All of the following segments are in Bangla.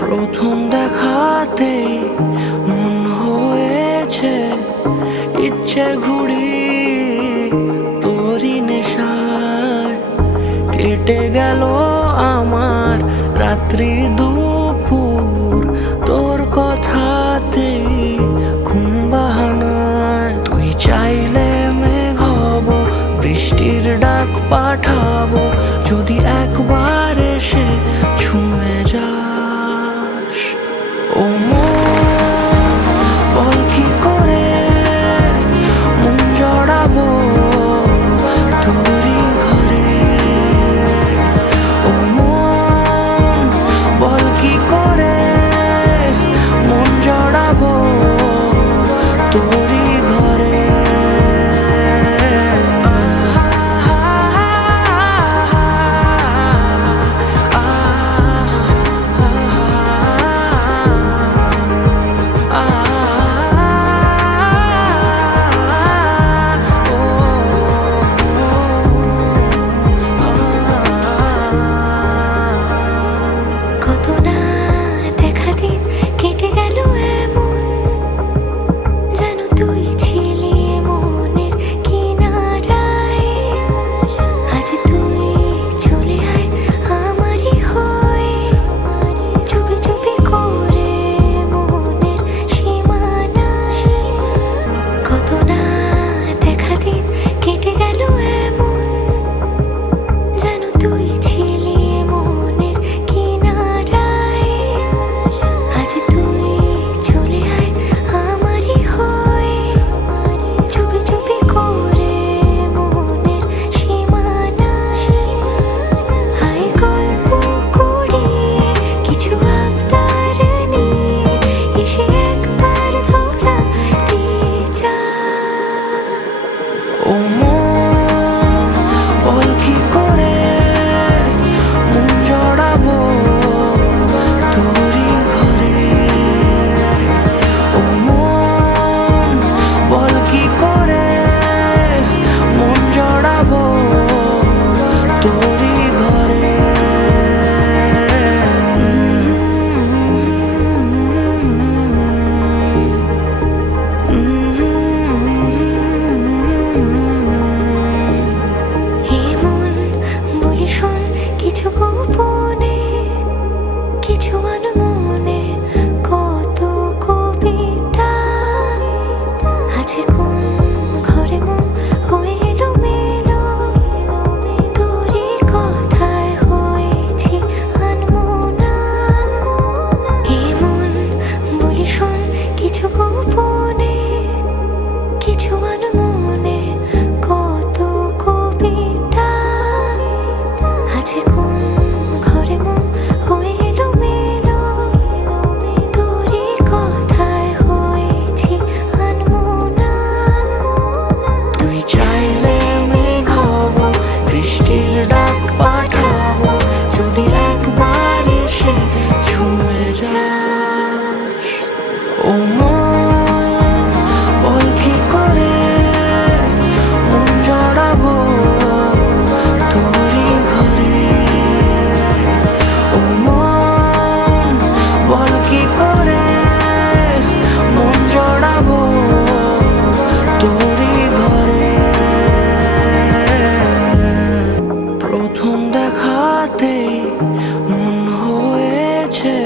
প্রথম দেখাতেই মন হয়েছে ইচ্ছে ঘুড়ি তোরই নেশায়। কেটে গেল আমার রাত্রি দুপুর তোর কথাতেই ঘুম বাহানায়। তুই চাইলে মেঘ হব, বৃষ্টির ডাক পাঠাবো, যদি একবার এসে ছুঁয়ে যাস। ও মন, বল কি করে মন জড়াবো তোরই ঘরে। ও মন, বল কি করে মন জড়াবো তোরই ঘরে। ও মন, বল কি করে মন জড়াবো তোরই ঘরে। ও মন, বল কি করে মন জড়াবো তোরই ঘরে। ও মন, বল কি করে মন জড়াবো তোরই ঘরে। ও মন, বল কি করে মন জড়াবো তোরই ঘরে। প্রথম দেখাতেই মন হয়েছে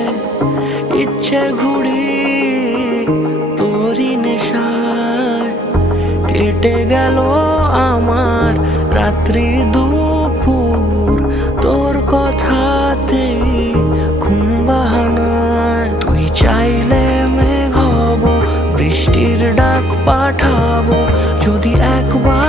ইচ্ছে ঘুড়ি তোরই নেশায়। কেটে গেল আমার রাত্রি দুপুর তোর কথাতেই ঘুম বাহানায়। তুই চাইলে মেঘ হব, বৃষ্টির ডাক পাঠাবো, যদি একবার